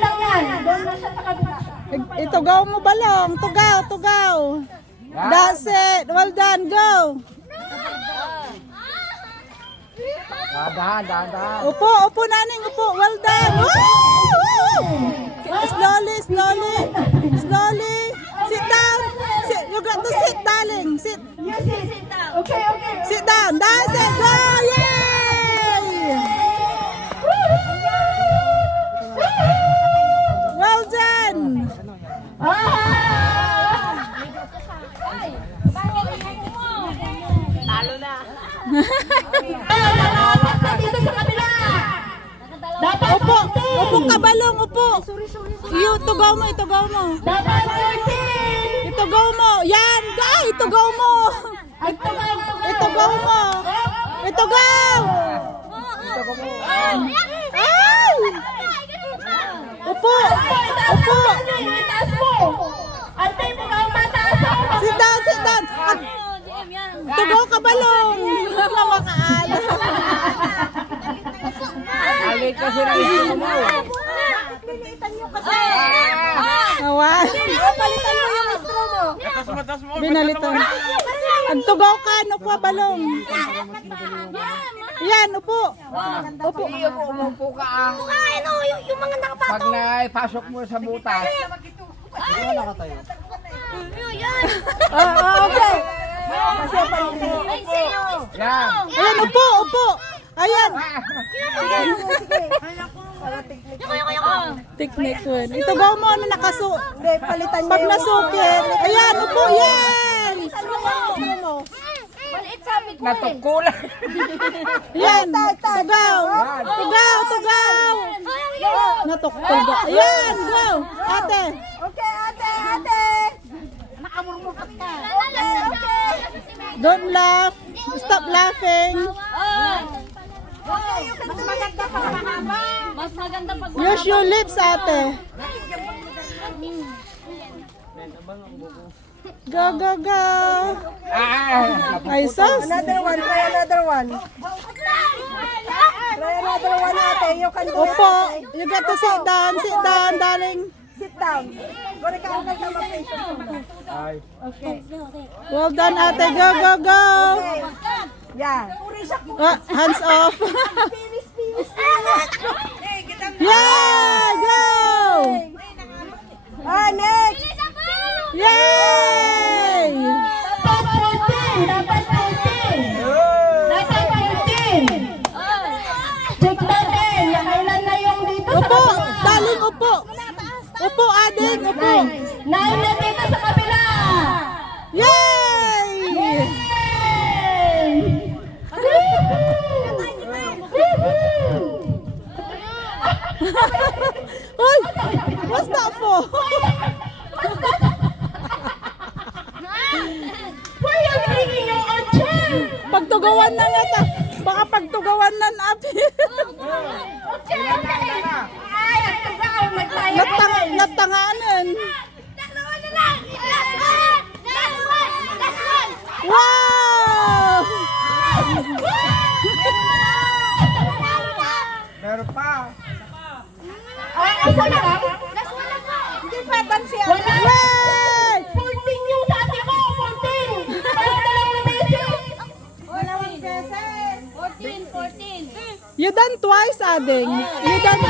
lang yan. Doon na siya sa kabila. Itugaw mo balong. Tugaw, tugaw. That's it. Well done. Go. Dahan. Upo, upo naning, upo. Well done. Woo! Slowly, slowly. Slowly. Sit down. Sit. You got to sit, darling. Sit. You sit down. Okay. Sit down. That's it. Go. Yay! Well done. Talo na. Dapat na dito sa kabila. Dapat Upo. Upo ka balong. Upo. You, itugaw mo. Itugaw mo. Dapat 14. Itugaw mo. Yan. Ay, itugaw mo. Itugaw mo. Itugaw. Ay! Upo. Upo. Itaas mo. Antay mo nga ang mataas ako. Sit down, sit down. Tugaw ka balong. Mga makaala. Alit kasi ng ito mo. Awan. Palitan mo yung istro mo. Binalitan. Nagtugaw ka. Upo balong. Yan, upo. Upo. Umupo ka ang Yung mga nakapato. pag naipasok mo sa butas. Okay. Yan. Ayan, upo, upo. Ayan. Technique one. Itugaw mo ano nakasu. Pag nasukit. Ayan, upo. Yan. Natukulan. Yan. Tugaw. Tugaw, tugaw. Natuktuga. Ayan, go. Ate. Okay, ate. Nakamurmukat ka. Okay. Don't laugh. Stop laughing. Mas maganda pag mahaba. Mas maganda pag Use your lips, ate. Go, go, go. Ay, sus. Another one. Try another one, ate. You can do Upo. it. You got to sit down, darling. Sit down. Gori ka na sa patient. Okay. Well done, ate. Go, go, go. Yeah. Hands off. Yeah, go. Next. Yay. Dapat 14. Check natin. Nakailan na yung dito sa Upo, darling, upo. Upo, ading, upo. 9 na dito sa kabila. Yay. Uy, what's that for? Why are you bringing your own chair? Pagtugawan na nga ta. Baka pagtugawan na napi. Okay. Ay, ang tugaw. Nagtayo. Natanganan. Dalawa na lang. Last one. Wow! Meron pa. Ay, asa na lang? Hindi pa, tansi ako. Yay! 14 yung sa ate ko, 14. Para dalawang beses. Dalawang beses. 14. You done twice, ading. You done...